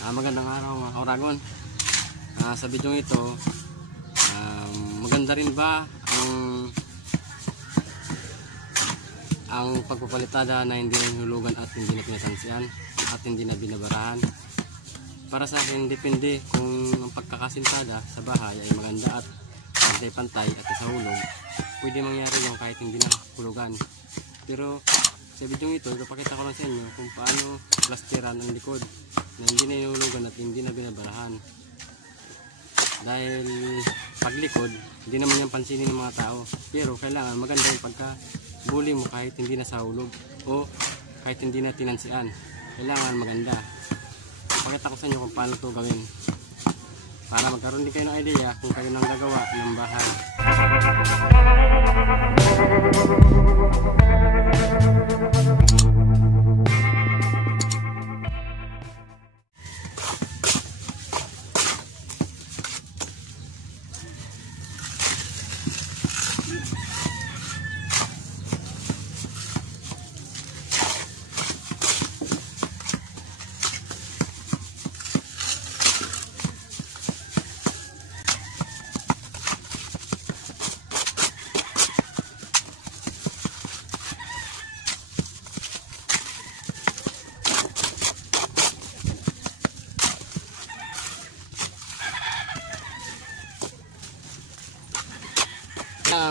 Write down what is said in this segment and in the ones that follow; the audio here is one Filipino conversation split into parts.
Magandang araw mga Oragon. Sa video ito, maganda rin ba ang pagpapalitada na hindi nahulugan at hindi na pinatansian at hindi na binabarahan? Para sa akin, depende kung ang pagkakasintada sa bahay ay maganda at pantay-pantay at sa hulog, pwede mangyari yung kahit hindi na hulugan. Pero sa video ito, ipapakita ko lang sa inyo kung paano plasteran ang likod na hindi na hinulugan at hindi na binabarahan. Dahil paglikod, hindi naman yung pansinin ng mga tao. Pero kailangan maganda yung pagka-bully mo kahit hindi na sa hulog o kahit hindi na tinansian. Kailangan maganda. Ipakita ko sa inyo kung paano ito gawin para magkaroon din kayo ng idea kung kayo nang gagawa ng bahay.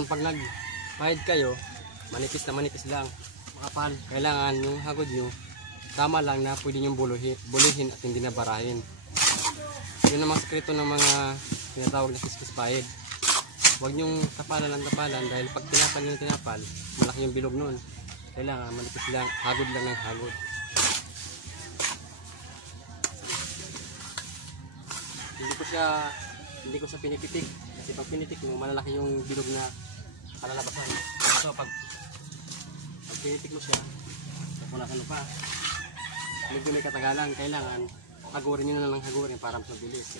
Pag nagpahid kayo, manipis na manipis lang, makapal. Kailangan yung hagod nyo tama lang na pwede nyo buluhin at hindi na barahin. Yun ang mga sekreto ng mga tinatawag na kiskis pahid. Huwag nyong tapalan ng tapalan dahil pag tinapal nyo tinapal, malaki yung bilog nun. Kailangan manipis lang, hagod lang ng hagod. Hindi ko siya pinipitik kasi pag pinitik mo, malalaki yung bilog na kalalabasan. So pag pinitik mo siya, punasan mo pa. Medyo may katagalan, kailangan hagurin nyo na lang ng hagurin para mas mabilis.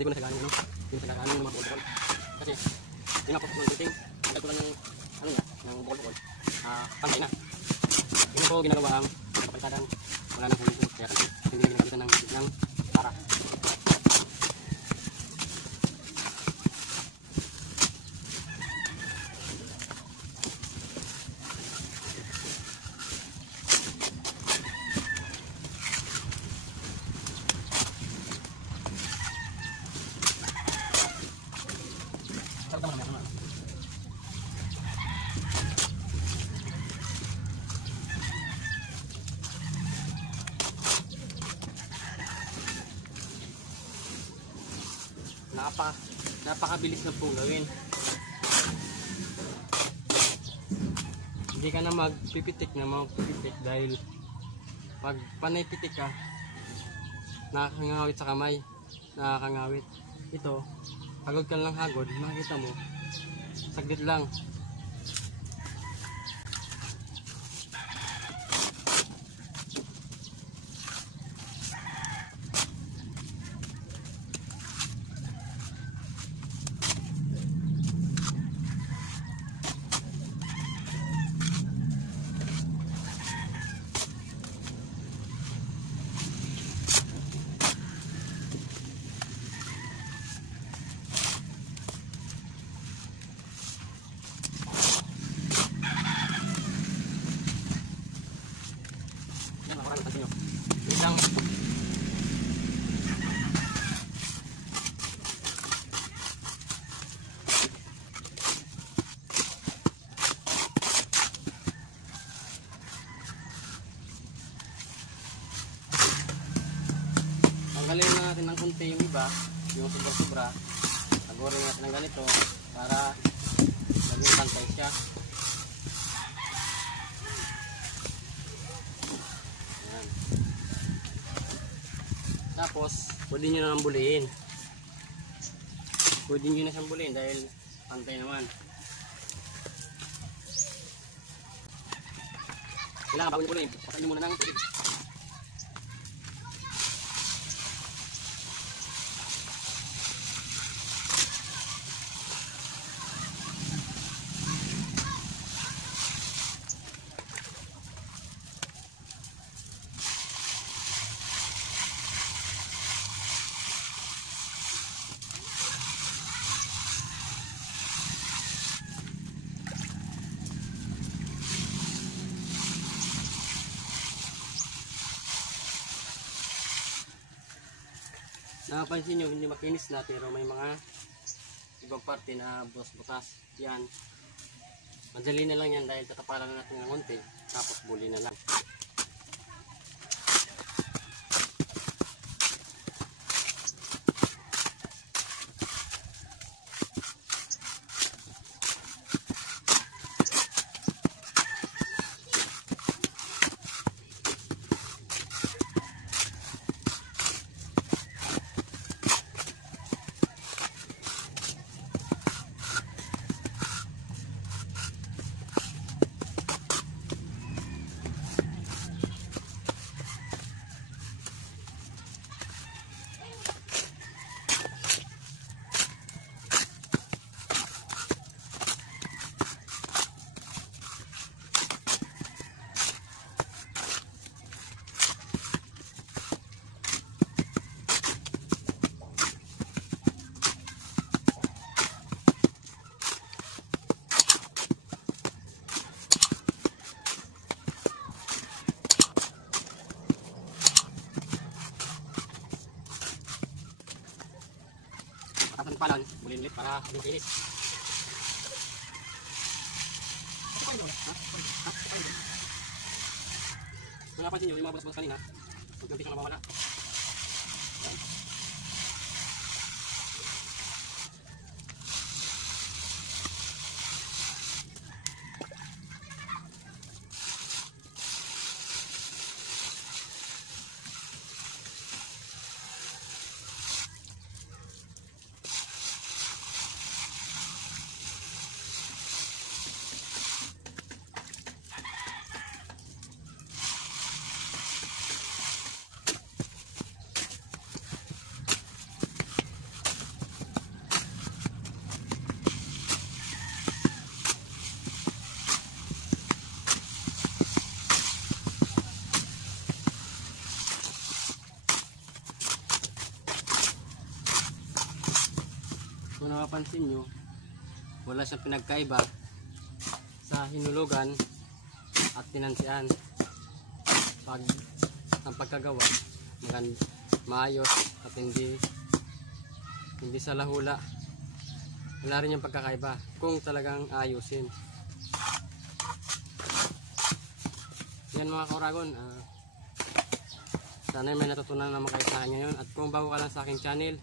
Hindi ko na sa ganong ng mga bukol-bukol kasi yung mga bukol-bukol agad ko lang ng bukol-bukol pantay na. Yun ko ginagawa ang kapalitadan, wala nang huli ko kaya hindi ginagabitan ng para. Napakabilis na po gawin. Hindi ka na magpipitik dahil pag panay-pitik ka, nakakangawit sa kamay, nakakangawit. Ito, hagod ka lang hagod, makikita mo, saglit lang. Tanggalin na natin ng konti yung iba, yung sobra-sobra. Tagurin natin ng ganito para maging pantay siya. Ayan. Tapos, pwede nyo na buliin. Pwede nyo na siyang buliin dahil pantay naman. Kailangan bago nyo buliin, pakain muna ng tubig. Napansin nyo, hindi makinis na pero may mga ibang parte na butas-butas. Yan. Madali na lang yan dahil tatapalan na natin ng konti. Tapos buli na lang. Tapos palan, bulin ulit para maging kinis. Kung napansin nyo, yung mga butas-butas kanina, magkampi siyang mawawala. Kung napapansin nyo, wala siyang pinagkaiba sa hinulugan at tinansian. Pag ang pagkagawa, maayos at hindi sa lahula. Wala rin yung pagkakaiba kung talagang ayusin. Yan mga kauragon, sana may natutunan naman kayo sa akin ngayon. At kung bago ka lang sa aking channel,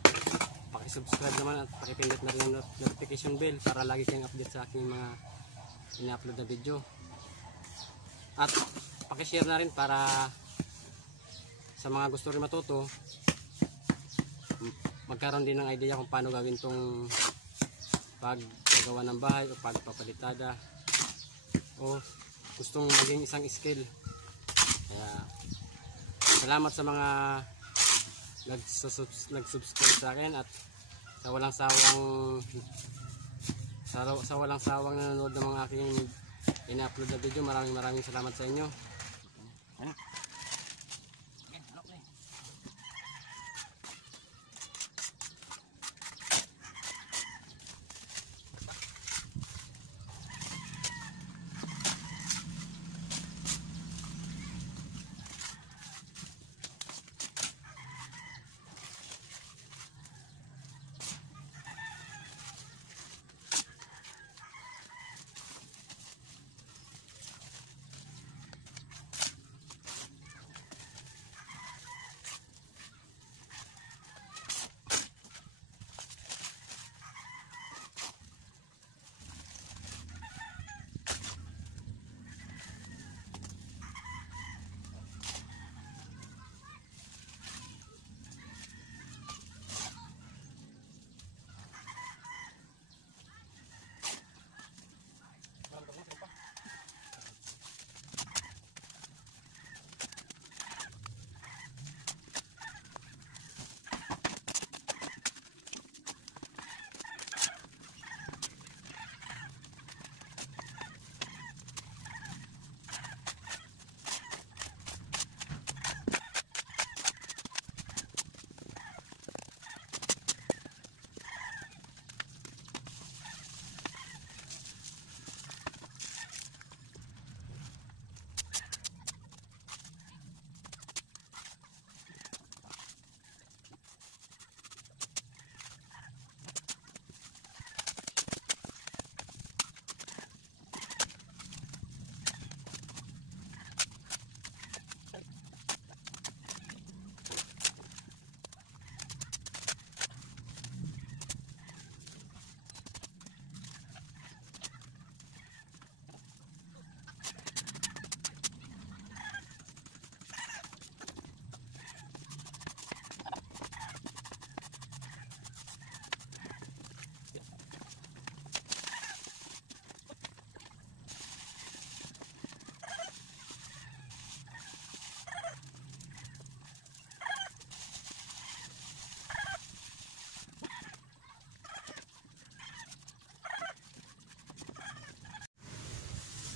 subscribe naman at pakipindot na rin ang notification bell para lagi kayong update sa aking mga ina-upload na video. At pakishare na rin para sa mga gusto rin matuto, magkaroon din ng idea kung paano gawin tong paggagawa ng bahay o pagpapalitada o gustong maging isang skill. Kaya salamat sa mga nag-subscribe sa akin at sa walang sawang nanonood ng mga aking ina-upload na video. Maraming salamat sa inyo.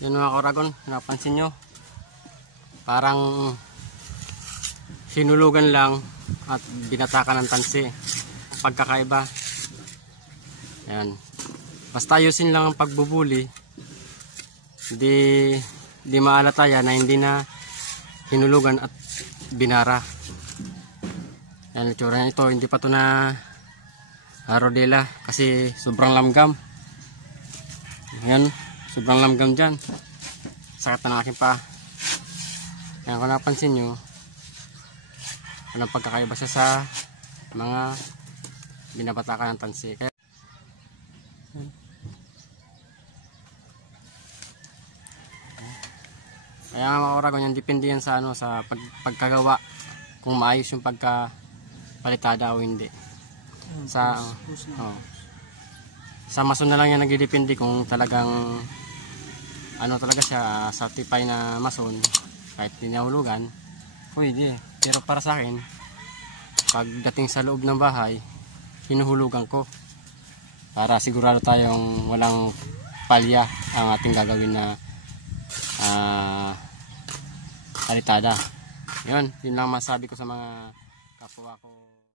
Yun mga Koragon, napansin nyo, parang hinulugan lang at binatakan ng tansi. Pagkakaiba. Ayan. Basta ayusin lang ang pagbubuli, di maalata yan na hindi na hinulugan at binara. Ayan, itsura ito, hindi pa ito na rodela kasi sobrang lamgam. Ayan, sobrang lamgam dyan. Sakit na ng aking pa. Ayan, kung napansin nyo, walang pagkakaiba siya sa mga binabatakan ng tansi. Kaya nga mga Koragon, yan depende yan sa ano, sa pagkagawa, kung maayos yung pagkapalitada o hindi. Sa mason na lang yan nagdidepende kung talagang ano talaga siya, certified na mason, kahit dinahulugan pwede. Pero para sa akin, pagdating sa loob ng bahay, hinuhulugan ko para sigurado tayong walang palya ang ating gagawin na palitada. Yun lang masabi ko sa mga kapwa ko.